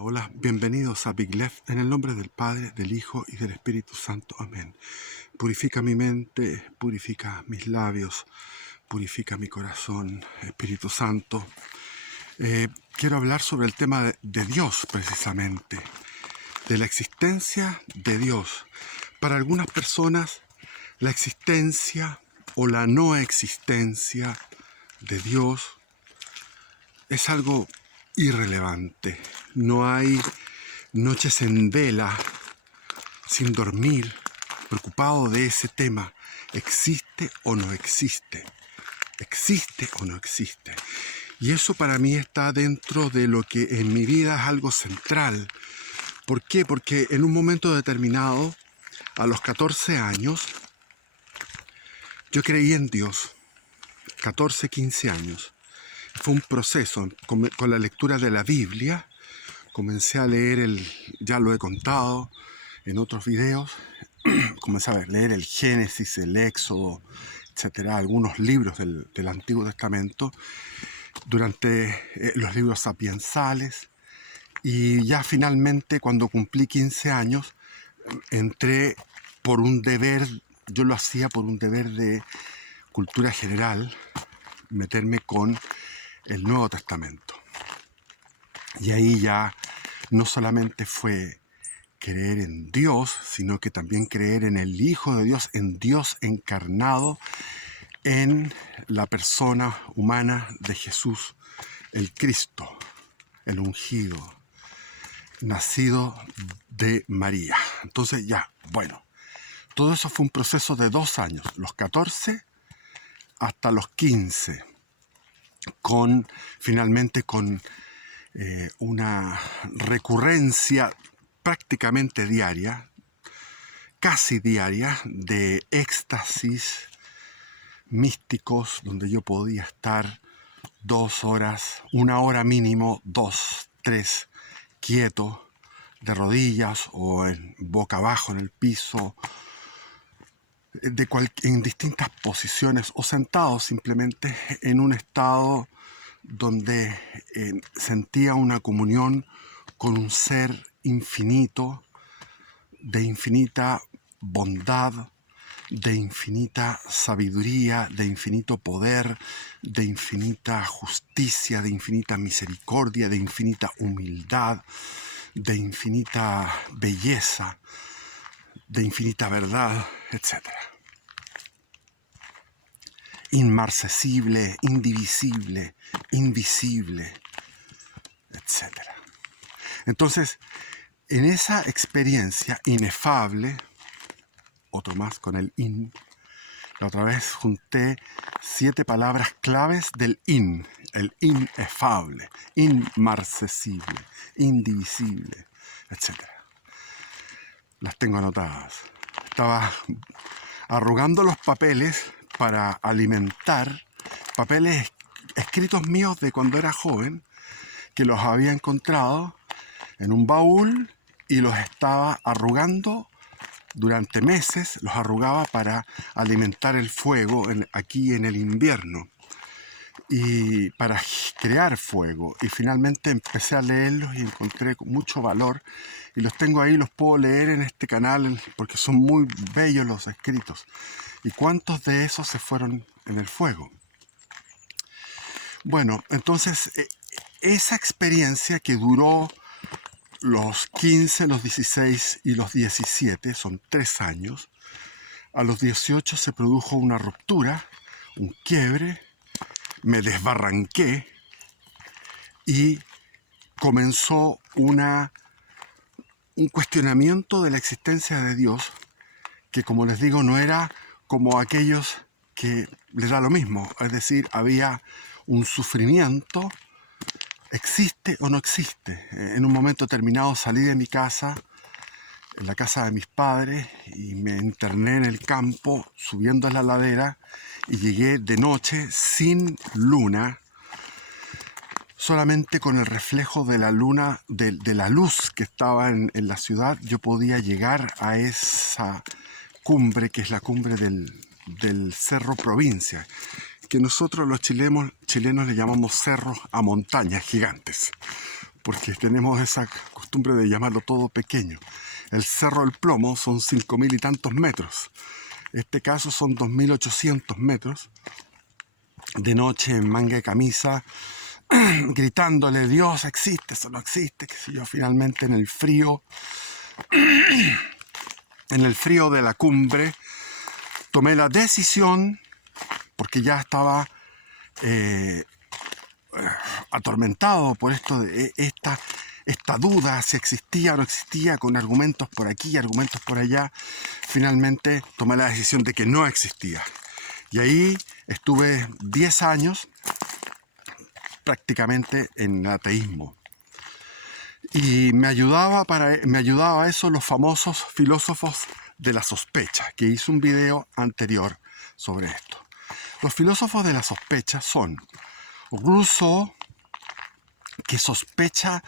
Hola, bienvenidos a Big Left en el nombre del Padre, del Hijo y del Espíritu Santo. Amén. Purifica mi mente, purifica mis labios, purifica mi corazón, Espíritu Santo. Quiero hablar sobre el tema de Dios precisamente, de la existencia de Dios. Para algunas personas, la existencia o la no existencia de Dios es algo irrelevante. No hay noches en vela, sin dormir, preocupado de ese tema. ¿Existe o no existe? ¿Existe o no existe? Y eso para mí está dentro de lo que en mi vida es algo central. ¿Por qué? Porque en un momento determinado, a los 14 años, yo creí en Dios. 14, 15 años. Fue un proceso. Con la lectura de la Biblia, comencé a leer ya lo he contado en otros videos, comencé a leer el Génesis, el Éxodo, etcétera, algunos libros del Antiguo Testamento, durante los libros sapiensales, y ya finalmente cuando cumplí 15 años, entré por un deber, yo lo hacía por un deber de cultura general, meterme con el Nuevo Testamento. Y ahí ya no solamente fue creer en Dios, sino que también creer en el Hijo de Dios, en Dios encarnado, en la persona humana de Jesús, el Cristo, el ungido, nacido de María. Entonces ya, bueno, todo eso fue un proceso de 2 años, los 14 hasta los 15, finalmente con una recurrencia prácticamente diaria, casi diaria, de éxtasis místicos, donde yo podía estar 2 horas, 1 hora mínimo, 2, 3, quieto, de rodillas o boca abajo en el piso, en distintas posiciones o sentado simplemente en un estado donde sentía una comunión con un ser infinito, de infinita bondad, de infinita sabiduría, de infinito poder, de infinita justicia, de infinita misericordia, de infinita humildad, de infinita belleza, de infinita verdad, etc. Inmarcesible, indivisible, invisible, etc. Entonces, en esa experiencia inefable, otro más con el in, la otra vez junté 7 palabras claves del el inefable, inmarcesible, indivisible, etc. Las tengo anotadas. Estaba arrugando los papeles para alimentar, papeles escritos míos de cuando era joven, que los había encontrado en un baúl y los estaba arrugando durante meses, los arrugaba para alimentar el fuego aquí en el invierno y para crear fuego. Y finalmente empecé a leerlos y encontré mucho valor y los tengo ahí, los puedo leer en este canal porque son muy bellos los escritos. ¿Y cuántos de esos se fueron en el fuego? Bueno, entonces esa experiencia que duró los 15, los 16 y los 17, son 3 años, a los 18 se produjo una ruptura, un quiebre, me desbarranqué y comenzó un cuestionamiento de la existencia de Dios que, como les digo, no era como aquellos que les da lo mismo, es decir, había un sufrimiento. ¿Existe o no existe? En un momento determinado salí de mi casa, en la casa de mis padres, y me interné en el campo, subiendo la ladera, y llegué de noche sin luna, solamente con el reflejo de la luna, de la luz que estaba en la ciudad, yo podía llegar a esa cumbre, que es la cumbre del Cerro Provincia, que nosotros los chilenos le llamamos cerros a montañas gigantes, porque tenemos esa costumbre de llamarlo todo pequeño. El Cerro del Plomo son 5.000 y tantos metros. Este caso son 2.800 metros. De noche en manga de camisa, gritándole, Dios existe, eso no existe, qué sé yo. Finalmente en el frío de la cumbre, tomé la decisión, porque ya estaba atormentado por esto de esta duda, si existía o no existía, con argumentos por aquí, argumentos por allá. Finalmente tomé la decisión de que no existía. Y ahí estuve 10 años prácticamente en ateísmo. Y me ayudaba a eso los famosos filósofos de la sospecha, que hice un video anterior sobre esto. Los filósofos de la sospecha son Rousseau, que sospecha,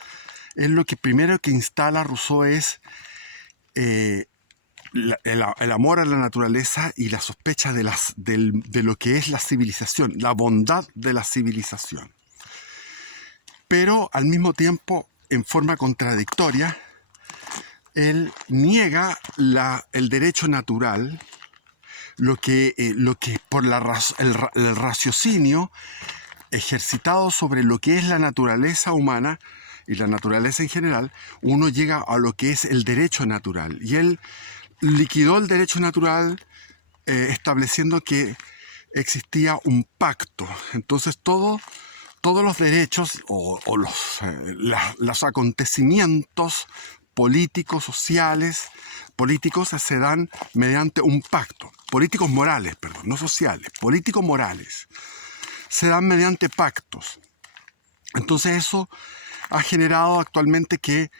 es lo que primero que instala Rousseau es el amor a la naturaleza y la sospecha de lo que es la civilización, la bondad de la civilización. Pero al mismo tiempo, en forma contradictoria, él niega el derecho natural, lo que por el raciocinio ejercitado sobre lo que es la naturaleza humana y la naturaleza en general, uno llega a lo que es el derecho natural. Y él liquidó el derecho natural estableciendo que existía un pacto. Entonces todos los derechos o los acontecimientos políticos, sociales, políticos se dan mediante un pacto. Políticos morales, perdón, no sociales, políticos morales. Se dan mediante pactos. Entonces eso ha generado actualmente que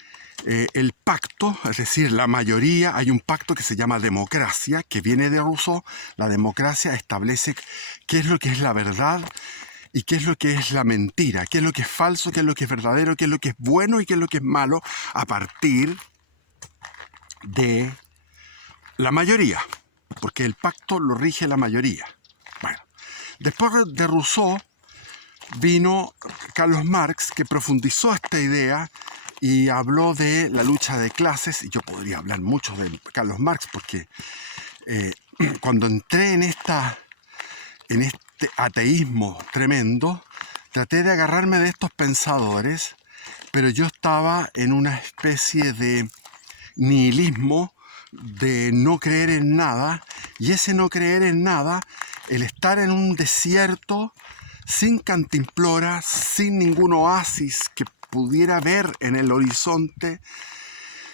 el pacto, es decir, la mayoría, hay un pacto que se llama democracia, que viene de Rousseau. La democracia establece qué es lo que es la verdad y qué es lo que es la mentira, qué es lo que es falso, qué es lo que es verdadero, qué es lo que es bueno y qué es lo que es malo, a partir de la mayoría, porque el pacto lo rige la mayoría. Bueno, después de Rousseau vino Carlos Marx, que profundizó esta idea y habló de la lucha de clases. Y yo podría hablar mucho de Carlos Marx, porque cuando entré en este ateísmo tremendo, traté de agarrarme de estos pensadores, pero yo estaba en una especie de nihilismo, de no creer en nada, y ese no creer en nada, el estar en un desierto sin cantimplora, sin ningún oasis que pudiera ver en el horizonte,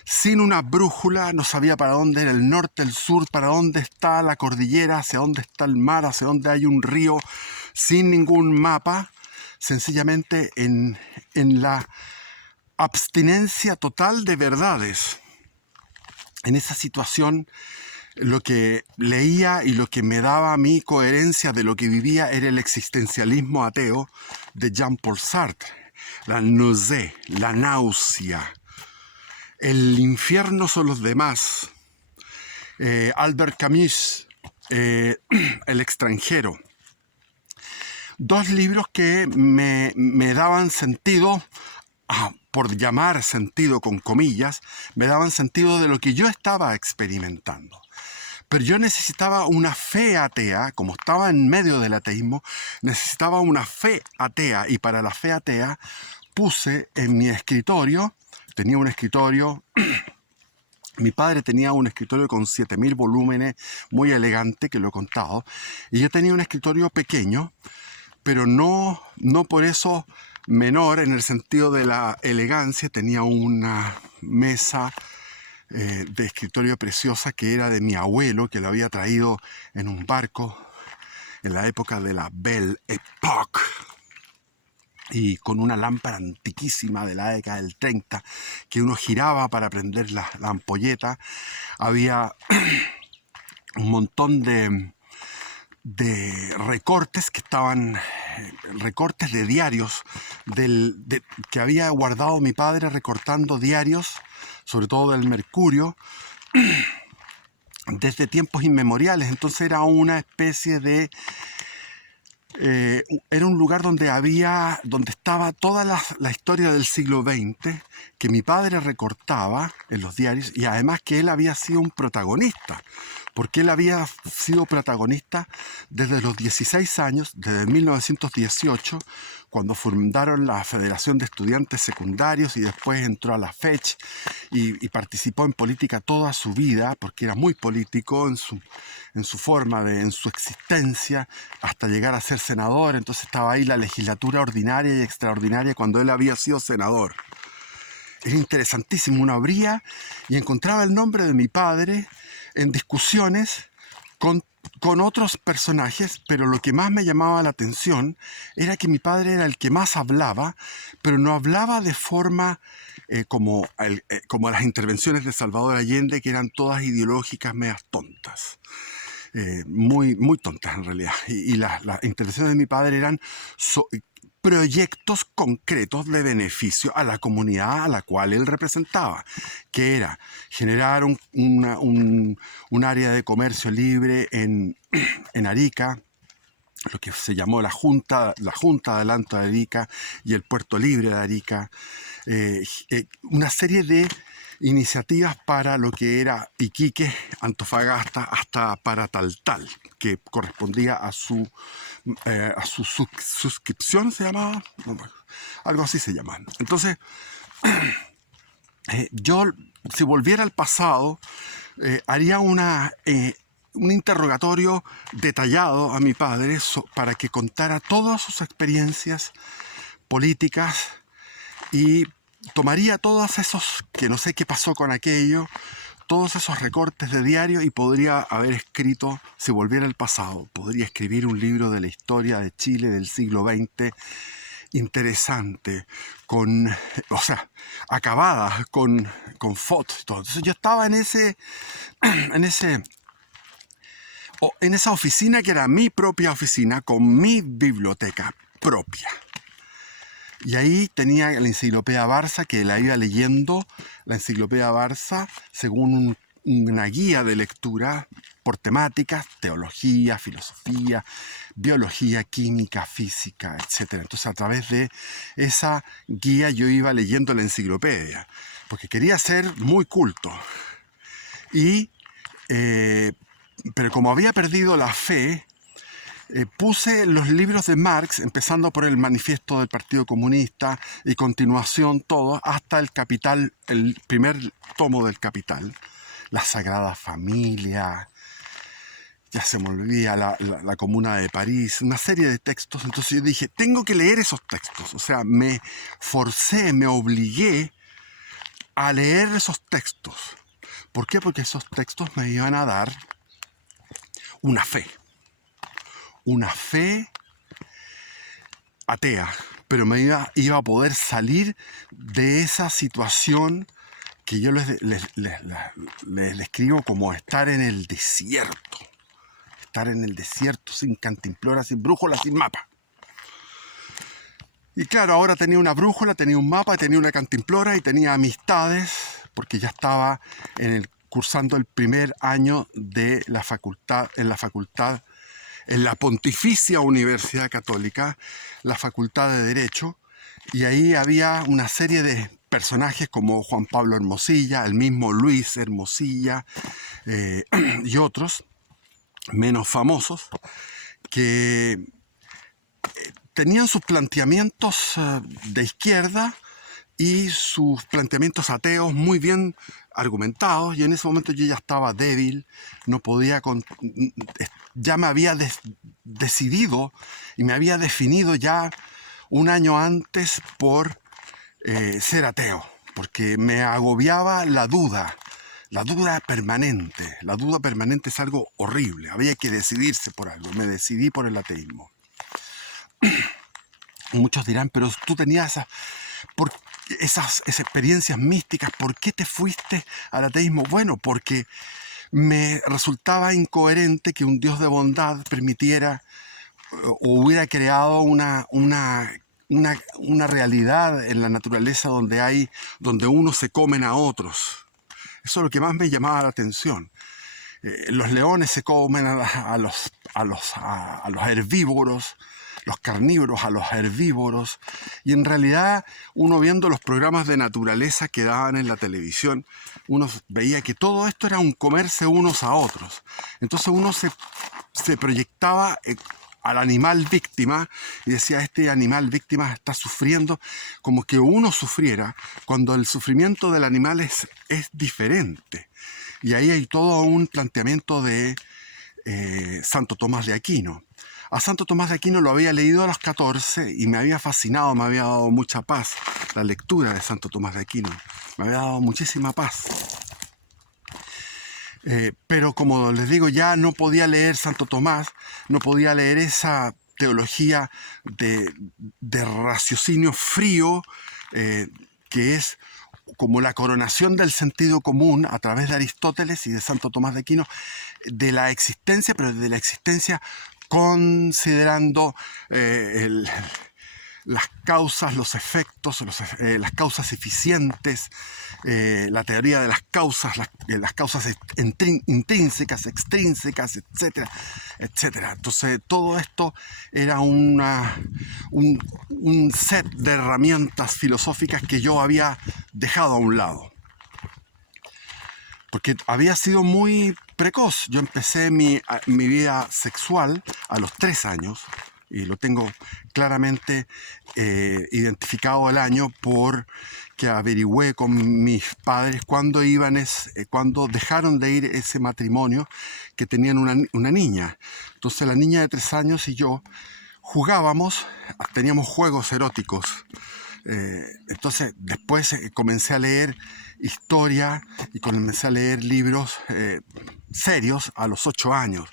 sin una brújula, no sabía para dónde era el norte, el sur, para dónde está la cordillera, hacia dónde está el mar, hacia dónde hay un río, sin ningún mapa, sencillamente en la abstinencia total de verdades. En esa situación, lo que leía y lo que me daba a mí coherencia de lo que vivía era el existencialismo ateo de Jean-Paul Sartre, la nausée, la náusea. El infierno son los demás. Albert Camus, El extranjero. Dos libros que me daban sentido, por llamar sentido con comillas, me daban sentido de lo que yo estaba experimentando. Pero yo necesitaba una fe atea, como estaba en medio del ateísmo, necesitaba una fe atea, y para la fe atea puse en mi escritorio, tenía un escritorio, mi padre tenía un escritorio con 7.000 volúmenes, muy elegante, que lo he contado, y yo tenía un escritorio pequeño, pero no por eso menor en el sentido de la elegancia. Tenía una mesa de escritorio preciosa que era de mi abuelo, que lo había traído en un barco en la época de la Belle Époque, y con una lámpara antiquísima de la década del 30 que uno giraba para prender la ampolleta. Había un montón de recortes que estaban, recortes de diarios que había guardado mi padre, recortando diarios, sobre todo del Mercurio, desde tiempos inmemoriales. Entonces era una especie de era un lugar donde estaba toda la historia del siglo XX que mi padre recortaba en los diarios, y además que él había sido un protagonista, porque él había sido protagonista desde los 16 años, desde 1918, cuando fundaron la Federación de Estudiantes Secundarios, y después entró a la FECH y participó en política toda su vida, porque era muy político en su forma, en su existencia, hasta llegar a ser senador. Entonces estaba ahí la legislatura ordinaria y extraordinaria cuando él había sido senador. Es interesantísimo. Uno abría y encontraba el nombre de mi padre en discusiones con otros personajes, pero lo que más me llamaba la atención era que mi padre era el que más hablaba, pero no hablaba de forma como las intervenciones de Salvador Allende, que eran todas ideológicas, medias tontas. Muy, muy tontas en realidad. Y las intervenciones de mi padre eran proyectos concretos de beneficio a la comunidad a la cual él representaba, que era generar un área de comercio libre en Arica, lo que se llamó la Junta de Adelanto de Arica y el Puerto Libre de Arica, una serie de iniciativas para lo que era Iquique, Antofagasta, hasta para Taltal, que correspondía a su suscripción, ¿se llamaba? No, algo así se llama. Entonces, yo, si volviera al pasado, haría un interrogatorio detallado a mi padre para que contara todas sus experiencias políticas, y tomaría todos esos, que no sé qué pasó con aquello, todos esos recortes de diario, y podría haber escrito, si volviera al pasado, podría escribir un libro de la historia de Chile del siglo XX interesante, acabada, con fotos y todo. Entonces yo estaba en esa oficina que era mi propia oficina, con mi biblioteca propia. Y ahí tenía la enciclopedia Barça, que la iba leyendo, la enciclopedia Barça, según una guía de lectura por temáticas: teología, filosofía, biología, química, física, etc. Entonces, a través de esa guía yo iba leyendo la enciclopedia, porque quería ser muy culto. Pero como había perdido la fe, puse los libros de Marx, empezando por el Manifiesto del Partido Comunista y continuación todo, hasta el Capital, el primer tomo del Capital, la Sagrada Familia, ya se me olvida, la Comuna de París, una serie de textos. Entonces yo dije, tengo que leer esos textos. O sea, me forcé, me obligué a leer esos textos. ¿Por qué? Porque esos textos me iban a dar una fe atea, pero me iba a poder salir de esa situación que yo les describo como estar en el desierto. Estar en el desierto sin cantimplora, sin brújula, sin mapa. Y claro, ahora tenía una brújula, tenía un mapa, tenía una cantimplora y tenía amistades, porque ya estaba cursando el primer año de la facultad, en la Pontificia Universidad Católica, la Facultad de Derecho, y ahí había una serie de personajes como Juan Pablo Hermosilla, el mismo Luis Hermosilla, y otros menos famosos, que tenían sus planteamientos de izquierda y sus planteamientos ateos muy bien argumentados, y en ese momento yo ya estaba débil, no podía, ya me había decidido y me había definido ya un año antes por ser ateo, porque me agobiaba la duda permanente. La duda permanente es algo horrible, había que decidirse por algo. Me decidí por el ateísmo. Muchos dirán, pero tú tenías esas experiencias místicas, ¿por qué te fuiste al ateísmo? Bueno, porque me resultaba incoherente que un Dios de bondad permitiera o hubiera creado una realidad en la naturaleza donde unos se comen a otros. Eso es lo que más me llamaba la atención. Los leones se comen a los herbívoros, los carnívoros a los herbívoros, y en realidad uno viendo los programas de naturaleza que daban en la televisión, uno veía que todo esto era un comerse unos a otros. Entonces uno se proyectaba al animal víctima y decía, este animal víctima está sufriendo como que uno sufriera, cuando el sufrimiento del animal es diferente. Y ahí hay todo un planteamiento de Santo Tomás de Aquino. A Santo Tomás de Aquino lo había leído a los 14 y me había fascinado, me había dado mucha paz. La lectura de Santo Tomás de Aquino me había dado muchísima paz. Pero como les digo, ya no podía leer Santo Tomás, no podía leer esa teología de raciocinio frío, que es como la coronación del sentido común a través de Aristóteles y de Santo Tomás de Aquino, de la existencia, pero de la existencia considerando las causas, los efectos, las causas eficientes, la teoría de las causas intrínsecas, extrínsecas, etcétera, etcétera. Entonces, todo esto era un set de herramientas filosóficas que yo había dejado a un lado, porque había sido muy precoz. Yo empecé mi vida sexual a los 3 años, y lo tengo claramente identificado el año porque averigüé con mis padres cuando dejaron de ir ese matrimonio, que tenían una niña. Entonces la niña de 3 años y yo jugábamos, teníamos juegos eróticos. Entonces después comencé a leer historia y comencé a leer libros serios a los 8 años.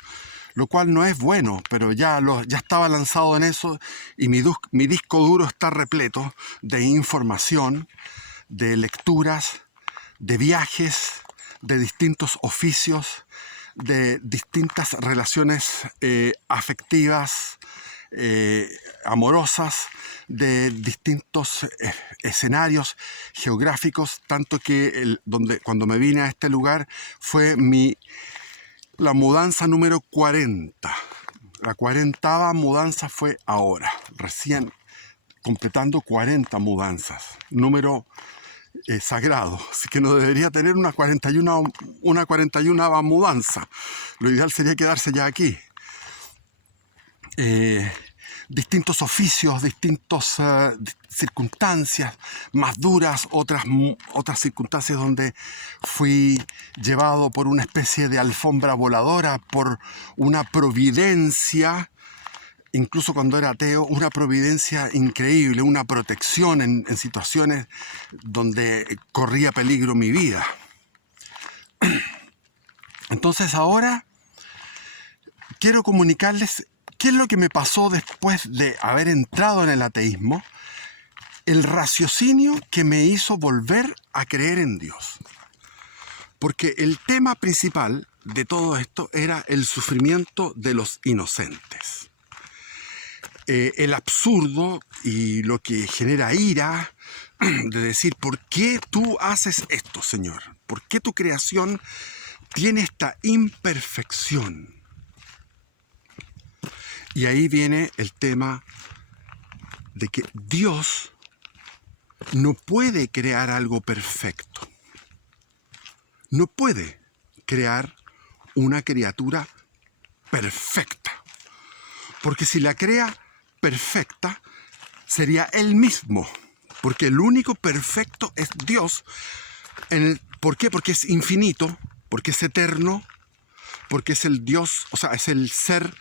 Lo cual no es bueno, pero ya estaba lanzado en eso, y mi disco duro está repleto de información, de lecturas, de viajes, de distintos oficios, de distintas relaciones afectivas, amorosas, de distintos escenarios geográficos, tanto que cuando me vine a este lugar fue la mudanza número 40. La 40ª mudanza fue ahora, recién completando 40 mudanzas. Número sagrado, así que no debería tener una 41ª mudanza. Lo ideal sería quedarse ya aquí. Distintos oficios, distintas circunstancias más duras, otras circunstancias donde fui llevado por una especie de alfombra voladora, por una providencia, incluso cuando era ateo, una providencia increíble, una protección en situaciones donde corría peligro mi vida. Entonces ahora quiero comunicarles qué es lo que me pasó después de haber entrado en el ateísmo, el raciocinio que me hizo volver a creer en Dios. Porque el tema principal de todo esto era el sufrimiento de los inocentes. El absurdo y lo que genera ira de decir, ¿por qué tú haces esto, Señor? ¿Por qué tu creación tiene esta imperfección? Y ahí viene el tema de que Dios no puede crear algo perfecto. No puede crear una criatura perfecta. Porque si la crea perfecta, sería Él mismo. Porque el único perfecto es Dios. ¿Por qué? Porque es infinito, porque es eterno, porque es el Dios, o sea, es el ser,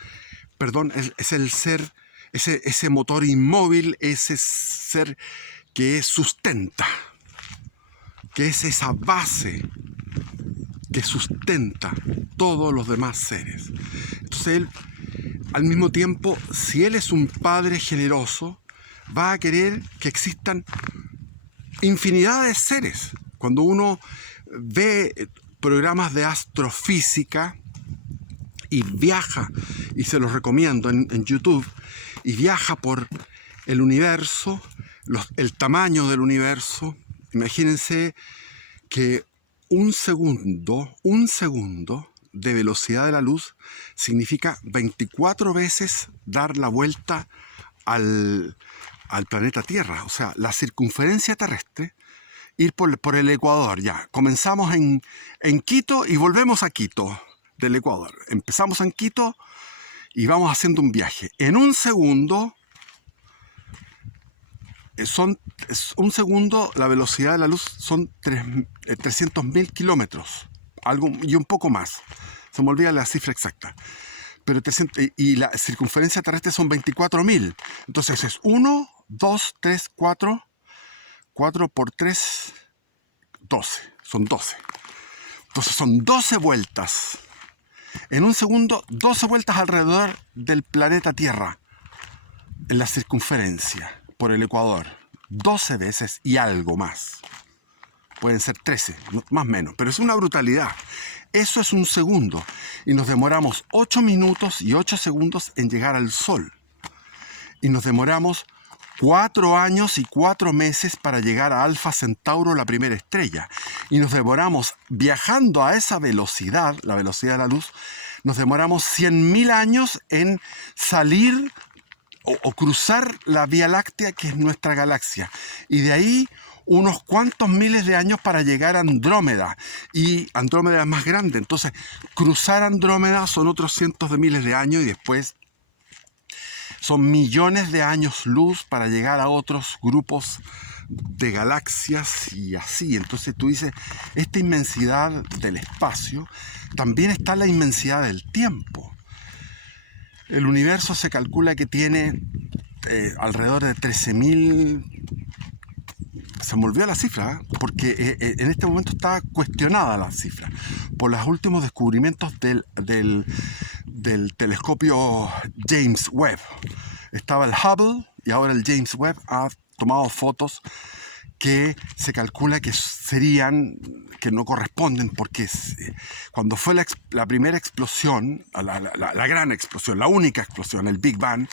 es el ser, ese motor inmóvil, ese ser que sustenta, que es esa base que sustenta todos los demás seres. Entonces Él, al mismo tiempo, si Él es un Padre generoso, va a querer que existan infinidad de seres. Cuando uno ve programas de astrofísica y viaja, y se los recomiendo en YouTube, y viaja por el universo, el tamaño del universo, imagínense que un segundo de velocidad de la luz significa 24 veces dar la vuelta al planeta Tierra. O sea, la circunferencia terrestre, ir por el Ecuador, ya. Comenzamos en Quito y volvemos a Quito del Ecuador. Empezamos en Quito y vamos haciendo un viaje. En un segundo, un segundo, la velocidad de la luz son 300.000 kilómetros, algo y un poco más. Se me olvida la cifra exacta. Pero y la circunferencia terrestre son 24.000. Entonces es 1, 2, 3, 4. 4 por 3, 12. Son 12. Entonces son 12 vueltas. En un segundo, 12 vueltas alrededor del planeta Tierra. En la circunferencia, por el Ecuador. 12 veces y algo más. Pueden ser 13, más o menos. Pero es una brutalidad. Eso es un segundo. Y nos demoramos 8 minutos y 8 segundos en llegar al Sol. Y nos demoramos 4 años y 4 meses para llegar a Alfa Centauro, la primera estrella. Y nos demoramos, viajando a esa velocidad, la velocidad de la luz, nos demoramos 100.000 años en salir o cruzar la Vía Láctea, que es nuestra galaxia. Y de ahí unos cuantos miles de años para llegar a Andrómeda. Y Andrómeda es más grande. Entonces, cruzar Andrómeda son otros cientos de miles de años y después son millones de años luz para llegar a otros grupos de galaxias y así. Entonces tú dices, esta inmensidad del espacio, también está la inmensidad del tiempo. El universo se calcula que tiene alrededor de 13.000... Se me olvidó la cifra, porque en este momento está cuestionada la cifra por los últimos descubrimientos del telescopio James Webb. Estaba el Hubble y ahora el James Webb ha tomado fotos que se calcula que que no corresponden, porque cuando fue la primera explosión, la gran explosión, la única explosión, el Big Bang,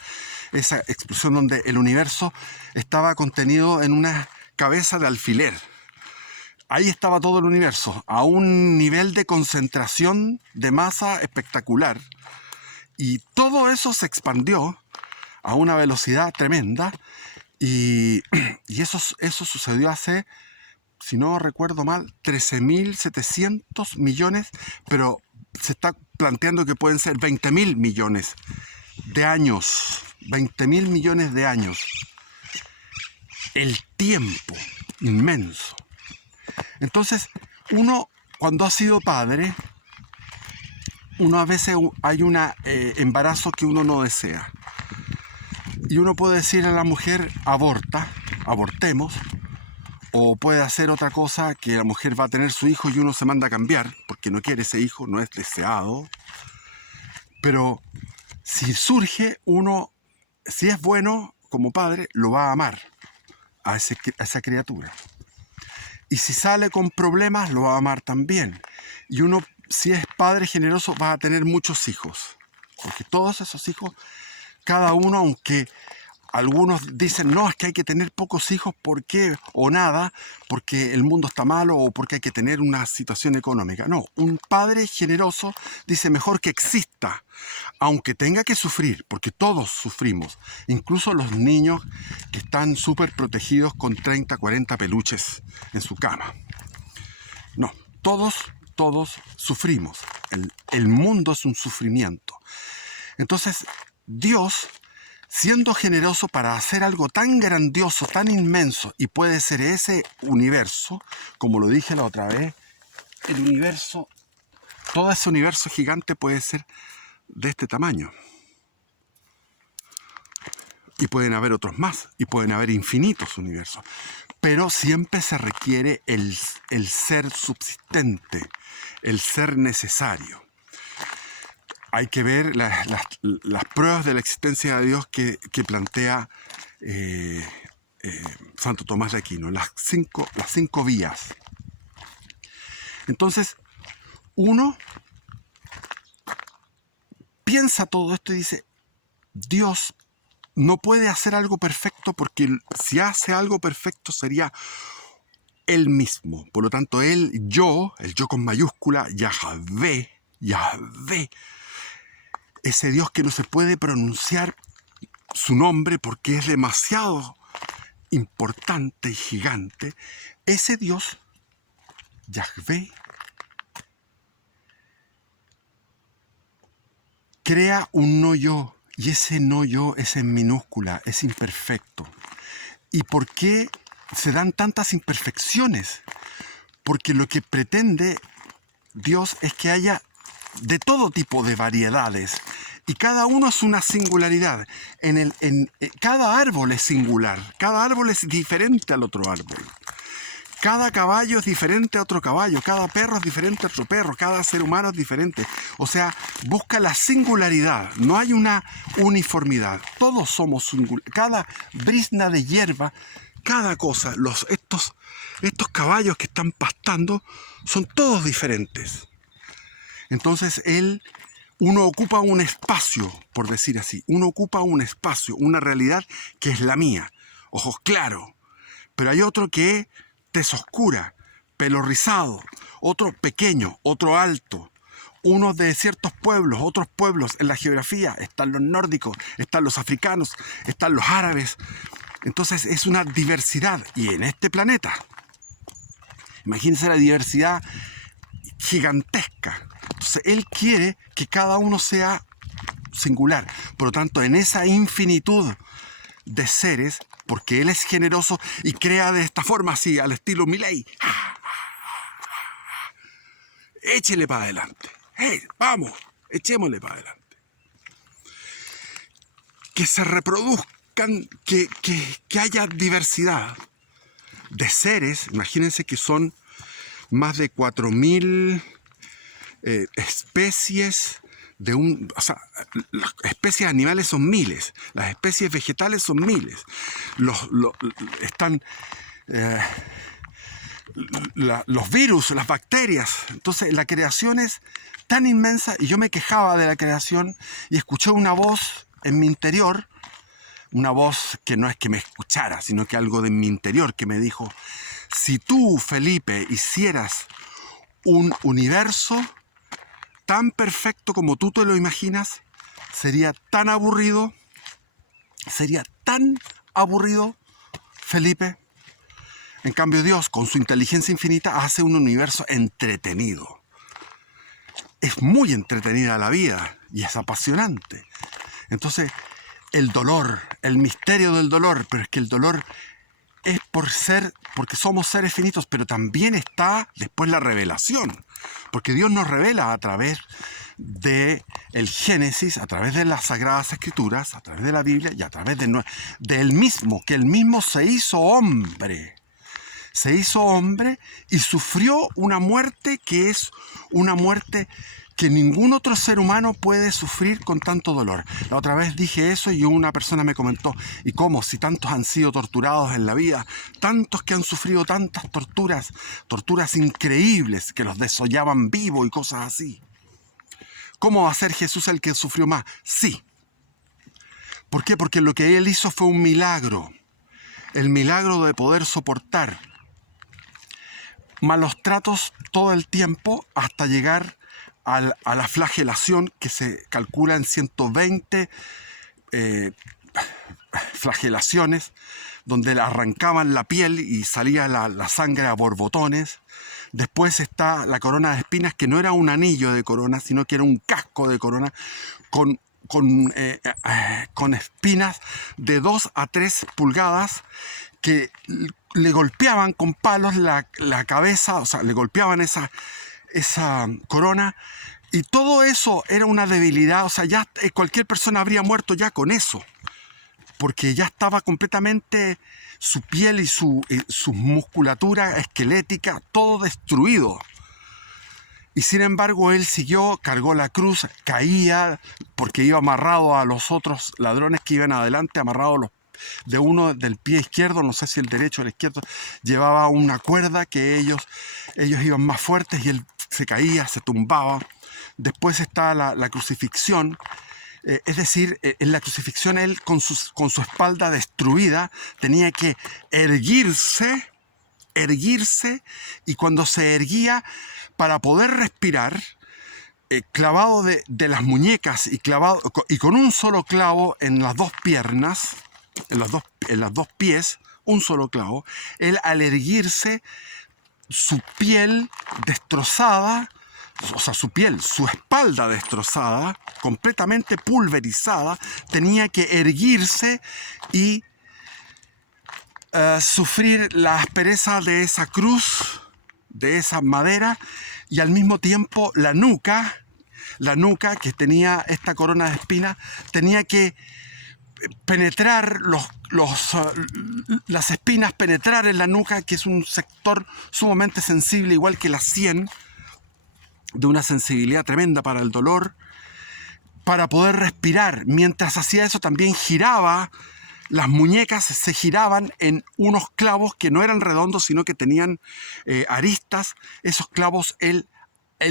esa explosión donde el universo estaba contenido en una cabeza de alfiler. Ahí estaba todo el universo, a un nivel de concentración de masa espectacular. Y todo eso se expandió a una velocidad tremenda. Y eso sucedió hace, si no recuerdo mal, 13.700 millones, pero se está planteando que pueden ser 20.000 millones de años. 20.000 millones de años. El tiempo inmenso. Entonces, uno, cuando ha sido padre, a veces hay un embarazo que uno no desea. Y uno puede decir a la mujer, abortemos, o puede hacer otra cosa, que la mujer va a tener su hijo y uno se manda a cambiar, porque no quiere ese hijo, no es deseado. Pero si surge, uno, si es bueno como padre, lo va a amar a esa criatura. Y si sale con problemas, lo va a amar también. Y uno, si es padre generoso, va a tener muchos hijos. Porque todos esos hijos, cada uno, aunque algunos dicen, no, es que hay que tener pocos hijos, ¿por qué? O nada, porque el mundo está malo o porque hay que tener una situación económica. No, un padre generoso dice, mejor que exista, aunque tenga que sufrir, porque todos sufrimos, incluso los niños que están súper protegidos con 30, 40 peluches en su cama. No, todos sufrimos. El mundo es un sufrimiento. Entonces, Dios, siendo generoso para hacer algo tan grandioso, tan inmenso, y puede ser ese universo, como lo dije la otra vez, el universo, todo ese universo gigante puede ser de este tamaño. Y pueden haber otros más, y pueden haber infinitos universos. Pero siempre se requiere el ser subsistente, el ser necesario. Hay que ver las pruebas de la existencia de Dios que plantea Santo Tomás de Aquino, las cinco vías. Entonces, uno piensa todo esto y dice, Dios no puede hacer algo perfecto porque si hace algo perfecto sería Él mismo. Por lo tanto, el yo con mayúscula, Yahvé, ese Dios que no se puede pronunciar su nombre porque es demasiado importante y gigante, ese Dios, Yahvé, crea un no yo, y ese no yo es en minúscula, es imperfecto. ¿Y por qué se dan tantas imperfecciones? Porque lo que pretende Dios es que haya de todo tipo de variedades, y cada uno es una singularidad. Cada árbol es singular, cada árbol es diferente al otro árbol. Cada caballo es diferente a otro caballo, cada perro es diferente a otro perro, cada ser humano es diferente. O sea, busca la singularidad, no hay una uniformidad. Todos somos singulares, cada brizna de hierba, cada cosa, estos caballos que están pastando son todos diferentes. Entonces uno ocupa un espacio, por decir así, uno ocupa un espacio, una realidad que es la mía, ojos claros, pero hay otro que tez oscura, pelo rizado, otro pequeño, otro alto, unos de ciertos pueblos, otros pueblos. En la geografía están los nórdicos, están los africanos, están los árabes. Entonces es una diversidad, y en este planeta, imagínense la diversidad gigantesca. Entonces él quiere que cada uno sea singular. Por lo tanto, en esa infinitud de seres, porque él es generoso y crea de esta forma, así, al estilo Milei. Échele para adelante. Hey, vamos, echémosle para adelante. Que se reproduzcan, que haya diversidad de seres. Imagínense que son más de 4.000 especies o sea, las especies animales son miles, las especies vegetales son miles. Están los virus, las bacterias. Entonces la creación es tan inmensa, y yo me quejaba de la creación y escuché una voz en mi interior, una voz que no es que me escuchara, sino que algo de mi interior que me dijo: si tú, Felipe, hicieras un universo tan perfecto como tú te lo imaginas, sería tan aburrido, Felipe. En cambio, Dios, con su inteligencia infinita, hace un universo entretenido. Es muy entretenida la vida y es apasionante. Entonces, el dolor, el misterio del dolor, pero es que el dolor es porque somos seres finitos, pero también está después la revelación, porque Dios nos revela a través de el Génesis, a través de las Sagradas Escrituras, a través de la Biblia y a través de él mismo, que él mismo se hizo hombre y sufrió una muerte que es una muerte que ningún otro ser humano puede sufrir con tanto dolor. La otra vez dije eso y una persona me comentó: ¿y cómo? Si tantos han sido torturados en la vida, tantos que han sufrido tantas torturas increíbles que los desollaban vivo y cosas así. ¿Cómo va a ser Jesús el que sufrió más? Sí. ¿Por qué? Porque lo que él hizo fue un milagro. El milagro de poder soportar malos tratos todo el tiempo hasta llegar a la flagelación, que se calcula en 120 flagelaciones, donde le arrancaban la piel y salía la sangre a borbotones. Después está la corona de espinas, que no era un anillo de corona, sino que era un casco de corona con espinas de 2 a 3 pulgadas que le golpeaban con palos la cabeza, o sea, le golpeaban esa corona, y todo eso era una debilidad. O sea, ya cualquier persona habría muerto ya con eso, porque ya estaba completamente su piel y su musculatura esquelética, todo destruido. Y sin embargo él siguió, cargó la cruz, caía porque iba amarrado a los otros ladrones que iban adelante, amarrado de uno del pie izquierdo, no sé si el derecho o el izquierdo, llevaba una cuerda que ellos iban más fuertes, y él se caía, se tumbaba. Después está la crucifixión. Es decir, en la crucifixión él con su espalda destruida tenía que erguirse, y cuando se erguía, para poder respirar, clavado de las muñecas y con un solo clavo en las dos piernas, en las dos pies, un solo clavo. Él, al erguirse, su piel destrozada, o sea, su espalda destrozada, completamente pulverizada, tenía que erguirse y sufrir la aspereza de esa cruz, de esa madera, y al mismo tiempo la nuca que tenía esta corona de espinas, tenía que penetrar las espinas, penetrar en la nuca, que es un sector sumamente sensible, igual que la sien, de una sensibilidad tremenda para el dolor, para poder respirar. Mientras hacía eso, también giraba, las muñecas se giraban en unos clavos que no eran redondos, sino que tenían aristas. Esos clavos, él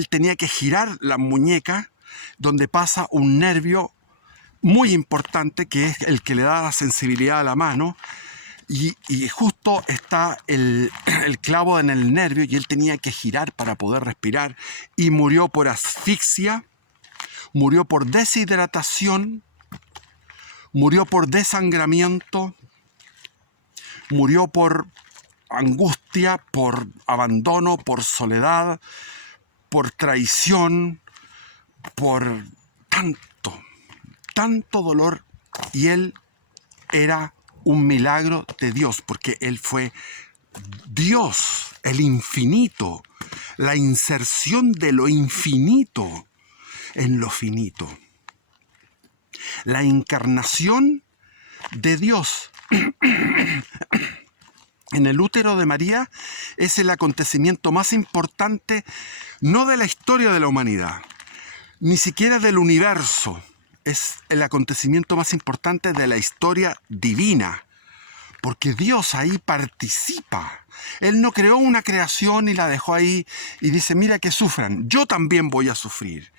tenía que girar la muñeca, donde pasa un nervio muy importante, que es el que le da la sensibilidad a la mano, y justo está el clavo en el nervio, y él tenía que girar para poder respirar, y murió por asfixia, murió por deshidratación, murió por desangramiento, murió por angustia, por abandono, por soledad, por traición, por tanto dolor. Y él era un milagro de Dios, porque él fue Dios, el infinito, la inserción de lo infinito en lo finito, la encarnación de Dios. En el útero de María es el acontecimiento más importante, no de la historia de la humanidad, ni siquiera del universo. Es el acontecimiento más importante de la historia divina, porque Dios ahí participa. Él no creó una creación y la dejó ahí y dice, mira que sufran, yo también voy a sufrir.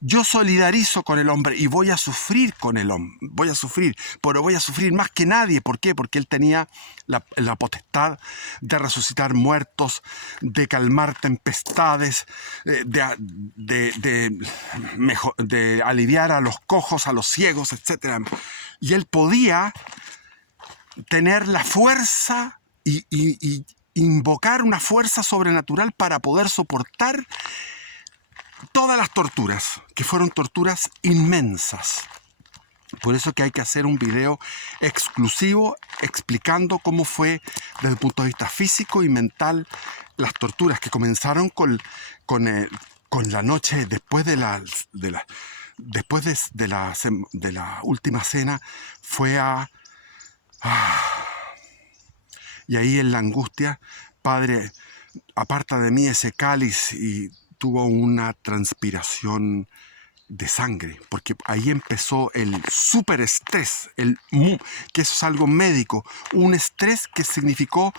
Yo solidarizo con el hombre y voy a sufrir con el hombre. Voy a sufrir, pero voy a sufrir más que nadie. ¿Por qué? Porque él tenía la potestad de resucitar muertos, de calmar tempestades, de aliviar a los cojos, a los ciegos, etc. Y él podía tener la fuerza y invocar una fuerza sobrenatural para poder soportar todas las torturas, que fueron torturas inmensas. Por eso que hay que hacer un video exclusivo explicando cómo fue desde el punto de vista físico y mental las torturas que comenzaron con la noche después de la última cena. Fue y ahí en la angustia, Padre, aparta de mí ese cáliz, y tuvo una transpiración de sangre, porque ahí empezó el superestrés, que eso es algo médico, un estrés que significó